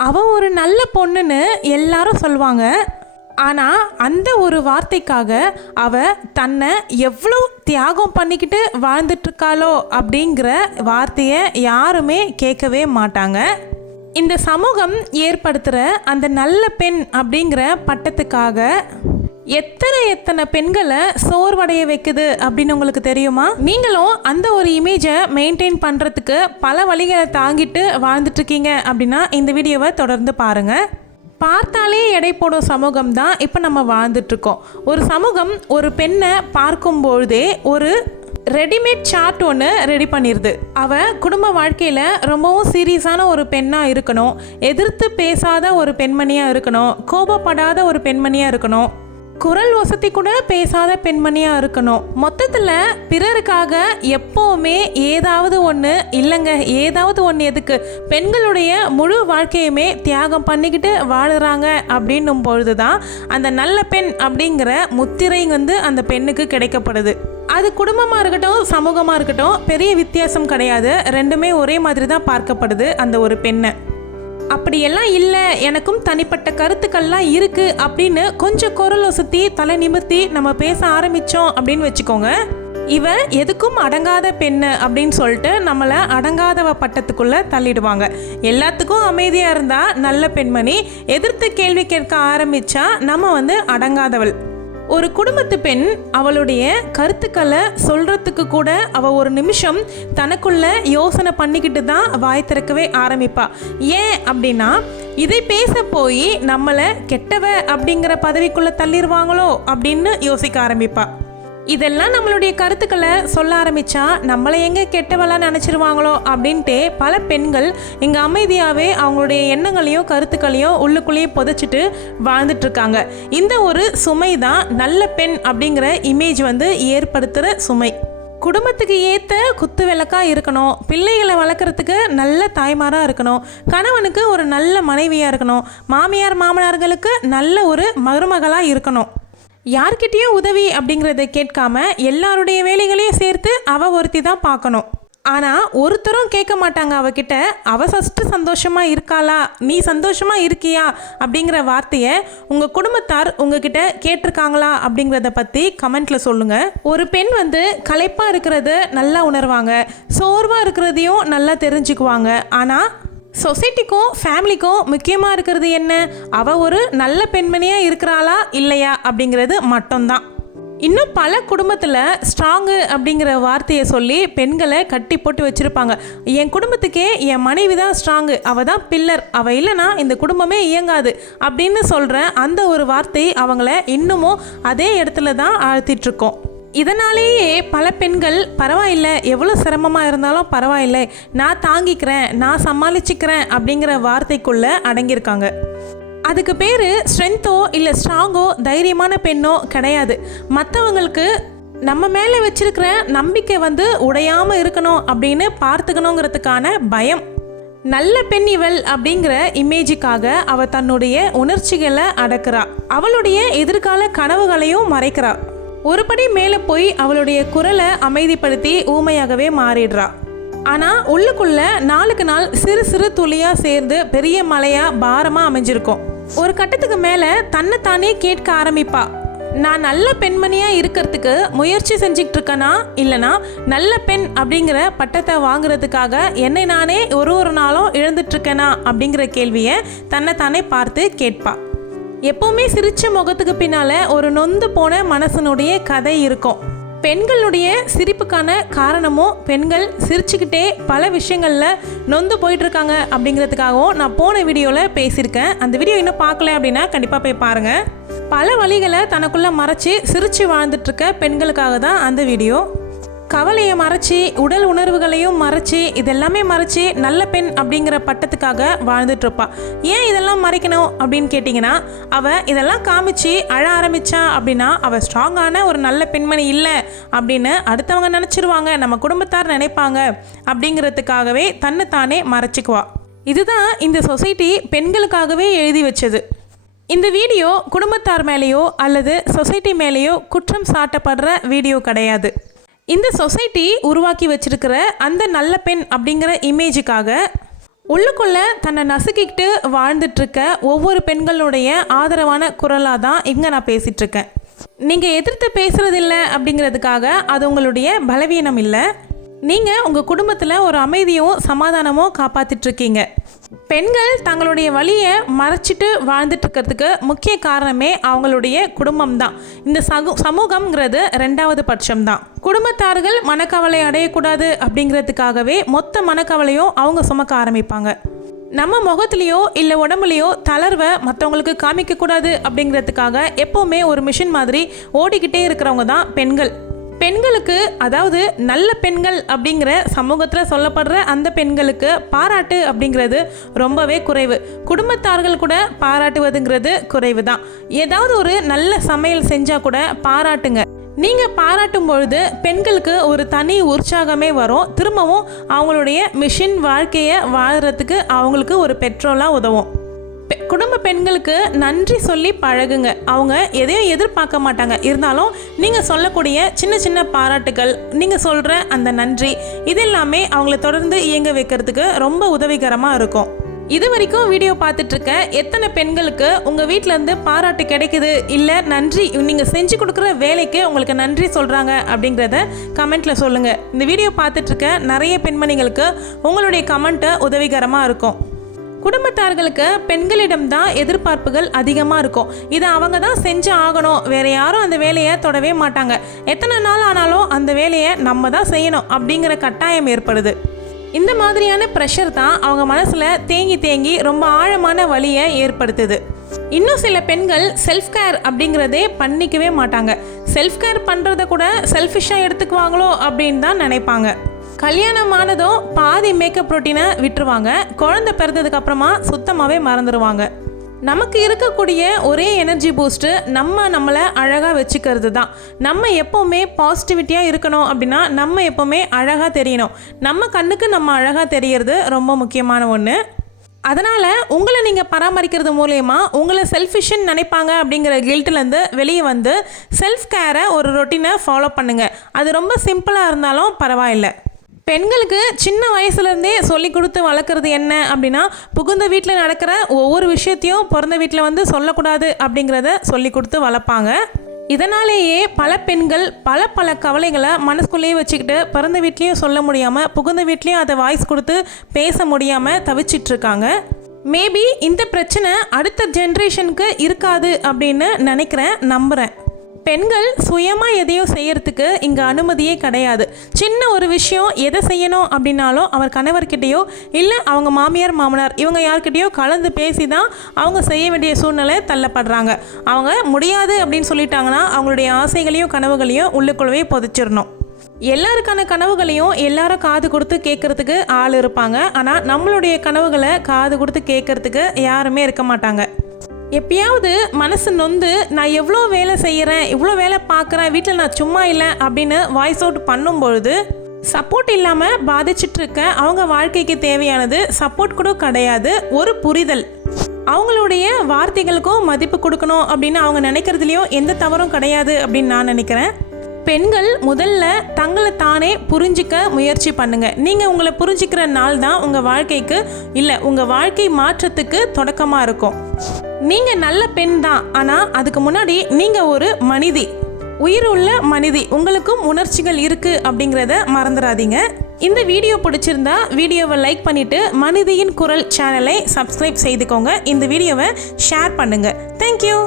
அவள் ஒரு நல்ல பொண்ணுன்னு எல்லாரும் சொல்லுவாங்க. ஆனால் அந்த ஒரு வார்த்தைக்காக அவள் தன்னை எவ்வளோ தியாகம் பண்ணிக்கிட்டு வாழ்ந்துட்டுருக்காளோ அப்படிங்கிற வார்த்தையை யாருமே கேட்கவே மாட்டாங்க. இந்த சமூகம் ஏற்படுத்துகிற அந்த நல்ல பெண் அப்படிங்கிற பட்டத்துக்காக எத்தனை பெண்களை சோர்வடைய வைக்குது அப்படின்னு உங்களுக்கு தெரியுமா? நீங்களும் அந்த ஒரு இமேஜை மெயின்டைன் பண்ணுறதுக்கு பல வழிகளை தாங்கிட்டு வாழ்ந்துட்டுருக்கீங்க அப்படின்னா இந்த வீடியோவை தொடர்ந்து பாருங்கள். பார்த்தாலே எடை போடும் சமூகம் தான் இப்போ நம்ம வாழ்ந்துட்டுருக்கோம். ஒரு சமூகம் ஒரு பெண்ணை பார்க்கும்பொழுதே ஒரு ரெடிமேட் சார்ட் ஒன்று ரெடி பண்ணிடுது. அவள் குடும்ப வாழ்க்கையில் ரொம்பவும் சீரியஸான ஒரு பெண்ணாக இருக்கணும், எதிர்த்து பேசாத ஒரு பெண்மணியாக இருக்கணும், கோபப்படாத ஒரு பெண்மணியாக இருக்கணும், குரல் வசதி கூட பேசாத பெண்மணியாக இருக்கணும். மொத்தத்தில் பிறருக்காக எப்போவுமே ஏதாவது ஒன்று இல்லைங்க, ஏதாவது ஒன்று எதுக்கு பெண்களுடைய முழு வாழ்க்கையுமே தியாகம் பண்ணிக்கிட்டு வாழுறாங்க அப்படின்னும் பொழுது தான் அந்த நல்ல பெண் அப்படிங்கிற முத்திரை அந்த பெண்ணுக்கு கிடைக்கப்படுது. அது குடும்பமாக இருக்கட்டும் சமூகமாக இருக்கட்டும் பெரிய வித்தியாசம் கிடையாது, ரெண்டுமே ஒரே மாதிரி தான் பார்க்கப்படுது அந்த ஒரு பெண்ணை. அப்படியெல்லாம் இல்லை, எனக்கும் தனிப்பட்ட கருத்துக்கள்லாம் இருக்குது அப்படின்னு கொஞ்சம் குரல் வசதி தலை நிமிர்த்தி நம்ம பேச ஆரம்பித்தோம் அப்படின்னு வச்சுக்கோங்க, இவ எதுக்கும் அடங்காத பெண்ணு அப்படின்னு சொல்லிட்டு நம்மளை அடங்காதவ பட்டத்துக்குள்ளே தள்ளிடுவாங்க. எல்லாத்துக்கும் அமைதியாக இருந்தால் நல்ல பெண்மணி, எதிர்த்து கேள்வி கேட்க ஆரம்பித்தா நம்ம அடங்காதவள். ஒரு குடும்பத்து பெண் அவளுடைய கருத்துக்களை சொல்கிறதுக்கு கூட அவள் ஒரு நிமிஷம் தனக்குள்ள யோசனை பண்ணிக்கிட்டு தான் வாய் திறக்கவே ஆரம்பிப்பா. ஏன் அப்படின்னா இதை பேச போய் நம்மளை கெட்டவ அப்படிங்கிற பதவிக்குள்ளே தள்ளிடுவாங்களோ அப்படின்னு யோசிக்க ஆரம்பிப்பா. இதெல்லாம் நம்மளுடைய கருத்துக்களை சொல்ல ஆரம்பித்தா நம்மளை எங்கே கெட்டவளாக நினச்சிருவாங்களோ அப்படின்ட்டு பல பெண்கள் இங்கே அமைதியாகவே அவங்களுடைய எண்ணங்களையும் கருத்துக்களையும் உள்ளுக்குள்ளேயே புதைச்சிட்டு வாழ்ந்துட்டுருக்காங்க. இந்த ஒரு சுமை தான் நல்ல பெண் அப்படிங்கிற இமேஜ் ஏற்படுத்துகிற சுமை. குடும்பத்துக்கு ஏற்ற குத்து விளக்காக இருக்கணும், பிள்ளைகளை வளர்க்குறதுக்கு நல்ல தாய்மாராக இருக்கணும், கணவனுக்கு ஒரு நல்ல மனைவியாக இருக்கணும், மாமியார் மாமனார்களுக்கு நல்ல ஒரு மருமகளாக இருக்கணும். யார்கிட்டயும் உதவி அப்படிங்கிறத கேட்காம எல்லாருடைய வேலைகளையும் சேர்த்து அவள் ஒருத்தி தான் பார்க்கணும். ஆனால் ஒருத்தரும் கேட்க மாட்டாங்க அவகிட்ட, அவள் ஃபஸ்ட்டு சந்தோஷமாக இருக்காளா, நீ சந்தோஷமாக இருக்கியா அப்படிங்கிற வார்த்தையை உங்கள் குடும்பத்தார் உங்ககிட்ட கேட்டிருக்காங்களா அப்படிங்கிறத பற்றி கமெண்ட்டில் சொல்லுங்கள். ஒரு பெண் களைப்பாக இருக்கிறது நல்லா உணர்வாங்க, சோர்வாக இருக்கிறதையும் நல்லா தெரிஞ்சுக்குவாங்க. ஆனால் சொசைட்டிக்கும் ஃபேமிலிக்கும் முக்கியமாக இருக்கிறது என்ன, அவள் ஒரு நல்ல பெண்மணியாக இருக்கிறாளா இல்லையா அப்படிங்கிறது மட்டும்தான். இன்னும் பல குடும்பத்தில் ஸ்ட்ராங்கு அப்படிங்கிற வார்த்தையை சொல்லி பெண்களை கட்டி போட்டு வச்சுருப்பாங்க. என் குடும்பத்துக்கே என் மனைவி தான் ஸ்ட்ராங்கு, அவள் தான் பில்லர், அவள் இல்லைனா இந்த குடும்பமே இயங்காது அப்படின்னு சொல்கிற அந்த ஒரு வார்த்தை அவங்கள இன்னமும் அதே இடத்துல தான் ஆழ்த்திட்டுருக்கோம். இதனாலேயே பல பெண்கள் பரவாயில்லை, எவ்வளோ சிரமமாக இருந்தாலும் பரவாயில்லை, நான் தாங்கிக்கிறேன், நான் சமாளிச்சுக்கிறேன் அப்படிங்கிற வார்த்தைக்குள்ளே அடங்கியிருக்காங்க. அதுக்கு பேர் ஸ்ட்ரென்த்தோ இல்லை ஸ்ட்ராங்கோ தைரியமான பெண்ணோ கிடையாது. மற்றவங்களுக்கு நம்ம மேலே வச்சிருக்கிற நம்பிக்கை உடையாமல் இருக்கணும் அப்படின்னு பார்த்துக்கணுங்கிறதுக்கான பயம். நல்ல பெண் இவள் அப்படிங்கிற இமேஜுக்காக அவள் தன்னுடைய உணர்ச்சிகளை அடக்குறா, அவளுடைய எதிர்கால கனவுகளையும் மறைக்கிறா. ஒரு படி மேலே போய் அவளுடைய குரலை அமைதிப்படுத்தி ஊமையாகவே மாறிடுறா. ஆனால் உள்ளுக்குள்ள நாளுக்கு நாள் சிறு சிறு துளியாக சேர்ந்து பெரிய மலையாக பாரமாக அமைஞ்சிருக்கும். ஒரு கட்டத்துக்கு மேலே தன்னைத்தானே கேட்க ஆரம்பிப்பா, நான் நல்ல பெண்மணியாக இருக்கிறதுக்கு முயற்சி செஞ்சுக்கிட்டு இருக்கேனா இல்லைனா நல்ல பெண் அப்படிங்கிற பட்டத்தை வாங்குறதுக்காக என்னை நானே ஒரு நாளும் இழந்துட்டுருக்கேனா அப்படிங்கிற கேள்வியை தன்னைத்தானே பார்த்து கேட்பா. எப்போவுமே சிரித்த முகத்துக்கு பின்னால் ஒரு நொந்து போன மனசனுடைய கதை இருக்கும். பெண்களுடைய சிரிப்புக்கான காரணமும் பெண்கள் சிரிச்சுக்கிட்டே பல விஷயங்களில் நொந்து போயிட்டுருக்காங்க அப்படிங்கிறதுக்காகவும் நான் போன வீடியோவில் பேசியிருக்கேன். அந்த வீடியோ இன்னும் பார்க்கல அப்படின்னா கண்டிப்பாக போய் பாருங்கள். பல வழிகளை தனக்குள்ளே மறைச்சி சிரித்து வாழ்ந்துட்டுருக்க பெண்களுக்காக தான் அந்த வீடியோ. கவலையை மறைச்சி உடல் உணர்வுகளையும் மறைச்சி இதெல்லாமே மறைச்சி நல்ல பெண் அப்படிங்கிற பட்டத்துக்காக வாழ்ந்துட்டுருப்பா. ஏன் இதெல்லாம் மறைக்கணும் அப்படின்னு கேட்டிங்கன்னா, அவள் இதெல்லாம் காமிச்சு அழ ஆரம்பித்தா அப்படின்னா அவள் ஸ்ட்ராங்கான ஒரு நல்ல பெண்மணி இல்லை அப்படின்னு அடுத்தவங்க நினச்சிருவாங்க, நம்ம குடும்பத்தார் நினைப்பாங்க அப்படிங்கிறதுக்காகவே தன்னைத்தானே மறைச்சிக்குவா. இதுதான் இந்த சொசைட்டி பெண்களுக்காகவே எழுதி வச்சது. இந்த வீடியோ குடும்பத்தார் மேலேயோ அல்லது சொசைட்டி மேலேயோ குற்றம் சாட்டப்படுற வீடியோ கிடையாது. இந்த சொசைட்டி உருவாக்கி வச்சிருக்கிற அந்த நல்ல பெண் அப்படிங்கிற இமேஜுக்காக உள்ளுக்குள்ளே தன்னை நசுக்கிக்கிட்டு வாழ்ந்துட்டுருக்க ஒவ்வொரு பெண்களுடைய ஆதரவான குரலாக தான் இங்கே நான் பேசிகிட்ருக்கேன். நீங்கள் எதிர்த்து பேசுகிறதில்ல அப்படிங்கிறதுக்காக அது உங்களுடைய பலவீனம் இல்லை. நீங்கள் உங்கள் குடும்பத்தில் ஒரு அமைதியும் சமாதானமும் காப்பாற்றிட்டுருக்கீங்க. பெண்கள் தங்களுடைய வழியை மறைச்சிட்டு வாழ்ந்துட்டுருக்கிறதுக்கு முக்கிய காரணமே அவங்களுடைய குடும்பம் தான். இந்த சமூகம்ங்கிறது 2வது பட்சம்தான். குடும்பத்தார்கள் மனக்கவலை அடையக்கூடாது அப்படிங்கிறதுக்காகவே மொத்த மனக்கவலையும் அவங்க சுமக்க ஆரம்பிப்பாங்க. நம்ம முகத்துலேயோ இல்லை உடம்புலையோ தளர்வை மற்றவங்களுக்கு காமிக்கக்கூடாது அப்படிங்கிறதுக்காக எப்போவுமே ஒரு மிஷின் மாதிரி ஓடிக்கிட்டே இருக்கிறவங்க தான் பெண்கள். பெண்களுக்கு, அதாவது நல்ல பெண்கள் அப்படிங்கிற சமூகத்தில் சொல்லப்படுற அந்த பெண்களுக்கு பாராட்டு அப்படிங்கிறது ரொம்பவே குறைவு. குடும்பத்தார்கள் கூட பாராட்டுவதுங்கிறது குறைவு தான். ஏதாவது ஒரு நல்ல சமையல் செஞ்சால் கூட பாராட்டுங்க. நீங்கள் பாராட்டும் பொழுது பெண்களுக்கு ஒரு தனி உற்சாகமே வரும். திரும்பவும் அவங்களுடைய மிஷின் வாழ்க்கையை வாழ்கிறதுக்கு அவங்களுக்கு ஒரு பெட்ரோலாக உதவும். குடும்ப பெண்களுக்கு நன்றி சொல்லி பழகுங்க. அவங்க எதையும் எதிர்பார்க்க மாட்டாங்க. இருந்தாலும் நீங்கள் சொல்லக்கூடிய சின்ன சின்ன பாராட்டுகள், நீங்கள் சொல்கிற அந்த நன்றி, இதெல்லாமே அவங்கள தொடர்ந்து இயங்க வைக்கிறதுக்கு ரொம்ப உதவிகரமாக இருக்கும். இது வரைக்கும் வீடியோ பார்த்துட்ருக்க எத்தனை பெண்களுக்கு உங்கள் வீட்டிலேருந்து பாராட்டு கிடைக்குது, இல்லை நன்றி நீங்கள் செஞ்சு கொடுக்குற வேலைக்கு உங்களுக்கு நன்றி சொல்கிறாங்க அப்படிங்கிறத கமெண்ட்டில் சொல்லுங்கள். இந்த வீடியோ பார்த்துட்ருக்க நிறைய பெண்மணிகளுக்கு உங்களுடைய கமெண்ட்டு உதவிகரமாக இருக்கும். குடும்பத்தார்களுக்கு பெண்களிடம்தான் எதிர்பார்ப்புகள் அதிகமாக இருக்கும். இதை அவங்க தான் செஞ்சு ஆகணும், வேறு யாரும் அந்த வேலையை தொடவே மாட்டாங்க. எத்தனை நாள் ஆனாலும் அந்த வேலையை நம்ம தான் செய்யணும் அப்படிங்கிற கட்டாயம் ஏற்படுது. இந்த மாதிரியான ப்ரெஷர் தான் அவங்க மனசில் தேங்கி தேங்கி ரொம்ப ஆழமான வலியை ஏற்படுத்துது. இன்னும் சில பெண்கள் செல்ஃப் கேர் அப்படிங்கிறதே பண்ணிக்கவே மாட்டாங்க. செல்ஃப் கேர் பண்ணுறத கூட செல்ஃபிஷாக எடுத்துக்குவாங்களோ அப்படின்னு தான் நினைப்பாங்க. கல்யாணமானதும் பாதி மேக்கப் ரொட்டீனை விட்டுருவாங்க. குழந்தை பிறந்ததுக்கு அப்புறமா சுத்தமாகவே மறந்துடுவாங்க. நமக்கு இருக்கக்கூடிய ஒரே எனர்ஜி பூஸ்ட்டு நம்மளை அழகாக வச்சுக்கிறது தான். நம்ம எப்போவுமே பாசிட்டிவிட்டியாக இருக்கணும் அப்படின்னா நம்ம எப்போவுமே அழகாக தெரியணும். நம்ம கண்ணுக்கு நம்ம அழகாக தெரியறது ரொம்ப முக்கியமான ஒன்று. அதனால் உங்களை நீங்கள் பராமரிக்கிறது மூலயமா உங்களை செல்ஃபிஷ்ன்னு நினைப்பாங்க அப்படிங்கிற கில்ட்லேருந்து வெளியே வந்து செல்ஃப் கேரை ஒரு ரொட்டீனை ஃபாலோ பண்ணுங்கள். அது ரொம்ப சிம்பிளாக இருந்தாலும் பரவாயில்லை. பெண்களுக்கு சின்ன வயசுலேருந்தே சொல்லி கொடுத்து வளர்க்குறது என்ன அப்படின்னா, புகுந்த வீட்டில் நடக்கிற ஒவ்வொரு விஷயத்தையும் பிறந்த வீட்டில் வந்து சொல்லக்கூடாது அப்படிங்கிறத சொல்லி கொடுத்து வளர்ப்பாங்க. இதனாலேயே பல பெண்கள் பல கவலைகளை மனசுக்குள்ளேயே வச்சுக்கிட்டு பிறந்த வீட்லேயும் சொல்ல முடியாமல், புகுந்த வீட்லேயும் அதை வாய்ஸ் கொடுத்து பேச முடியாமல் தவிச்சிட்ருக்காங்க. மேபி இந்த பிரச்சனை அடுத்த ஜென்ரேஷனுக்கு இருக்காது அப்படின்னு நம்புகிறேன். பெண்கள் சுயமாக எதையும் செய்யறதுக்கு இங்கே அனுமதியே கிடையாது. சின்ன ஒரு விஷயம் எதை செய்யணும் அப்படின்னாலும் அவர் கணவர்கிட்டையோ இல்லை அவங்க மாமியார் மாமனார் இவங்க யார்கிட்டையோ கலந்து பேசி தான் அவங்க செய்ய வேண்டிய சூழ்நிலை தள்ளப்படுறாங்க. அவங்க முடியாது அப்படின்னு சொல்லிட்டாங்கன்னா அவங்களுடைய ஆசைகளையும் கனவுகளையும் உள்ளுக்குள்ளவே புதைச்சிடணும். எல்லாருக்கான கனவுகளையும் எல்லாரும் காது கொடுத்து கேட்குறதுக்கு ஆள் இருப்பாங்க. ஆனால் நம்மளுடைய கனவுகளை காது கொடுத்து கேட்குறதுக்கு யாருமே இருக்க மாட்டாங்க. எப்பயாவது மனசு நொந்து நான் எவ்வளோ வேலை செய்கிறேன், இவ்வளோ வேலை பார்க்குறேன், வீட்டில் நான் சும்மா இல்லை அப்படின்னு வாய்ஸ் அவுட் பண்ணும்பொழுது சப்போர்ட் இல்லாமல் பாதிச்சிட்ருக்க அவங்க வாழ்க்கைக்கு தேவையானது சப்போர்ட் கூட கிடையாது, ஒரு புரிதல். அவங்களுடைய வார்த்தைகளுக்கும் மதிப்பு கொடுக்கணும் அப்படின்னு அவங்க நினைக்கிறதுலையும் எந்த தவறும் கிடையாது அப்படின்னு நான் நினைக்கிறேன். பெண்கள் முதல்ல தங்களை தானே புரிஞ்சிக்க முயற்சி பண்ணுங்கள். நீங்கள் உங்களை புரிஞ்சிக்கிற நாள் தான் உங்கள் வாழ்க்கைக்கு இல்லை உங்கள் வாழ்க்கை மாற்றத்துக்கு தொடக்கமாக இருக்கும். நீங்கள் நல்ல பெண் தான், ஆனால் அதுக்கு முன்னாடி நீங்கள் ஒரு மனிதி, உயிருள்ள மனிதி. உங்களுக்கும் உணர்ச்சிகள் இருக்குது அப்படிங்கிறத மறந்துடாதீங்க. இந்த வீடியோ பிடிச்சிருந்தா வீடியோவை லைக் பண்ணிவிட்டு மனிதியின் குரல் சேனலை சப்ஸ்கிரைப் செய்துக்கோங்க. இந்த வீடியோவை ஷேர் பண்ணுங்கள். தேங்க்யூ.